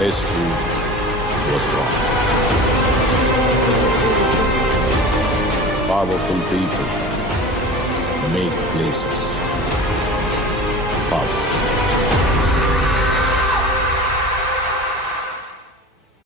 History was wrong. Powerful people make places powerful.